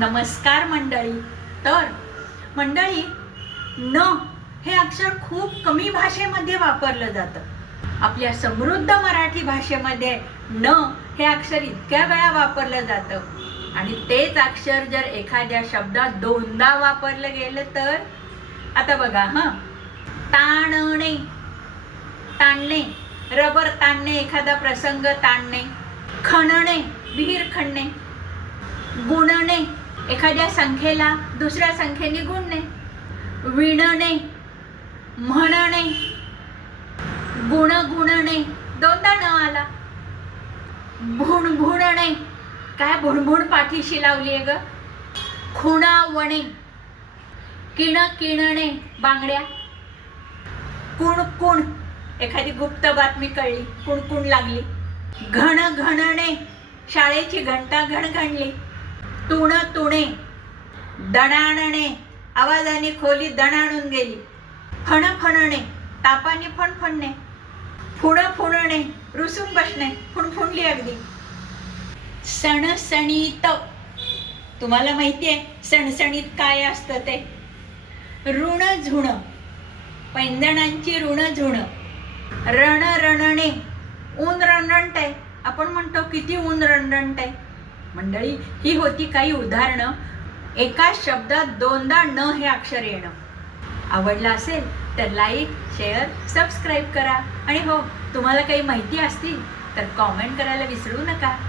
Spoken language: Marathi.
नमस्कार मंडळी. तर मंडळी, न हे अक्षर खूप कमी भाषेमध्ये वापरलं जातं. आपल्या समृद्ध मराठी भाषेमध्ये न हे अक्षर इतक्या वेळा वापरलं जातं आणि तेच अक्षर जर एखाद्या शब्दात दोनदा वापरलं गेलं तर आता बघा, ताणणे, ताणणे, रबर ताणणे, एखादा प्रसंग ताणणे. खणणे, विहीर खणणे. गुणणे, एखाद्या संख्येला दुसऱ्या संख्येने गुणणे. विणणे, म्हणणे. गुणणे, दोनदा न आला. भुणभुणणे, काय भुणभुण पाठीशी लावली आहे ग. खुणावणे, किणणे, बांगड्या. कुणकुण, एखादी गुप्त बातमी कळली, कुणकुण लागली. घणघणणे, शाळेची घंटा घणघणली. तुणे, दणाणणे, आवाजाने खोली दणाणून गेली. फणफणणे, तापाने फणफणणे. फुणफुणणे, रुसून बसणे, फुणफुणली अगदी. सणसणीत, तुम्हाला माहिती आहे सणसणीत काय असतं ते. ऋणझुण, पैंजणांची ऋणझुण. रणरणणे, ऊन रणरणते. आपण म्हणतो किती ऊन रणरणते. मंडळी, ही होती काही उदाहरणं एका शब्दात दोनदा न हे अक्षर येणं. आवडलं असेल तर लाईक, शेअर, सबस्क्राईब करा आणि हो, तुम्हाला काही माहिती असतील तर कॉमेंट करायला विसरू नका.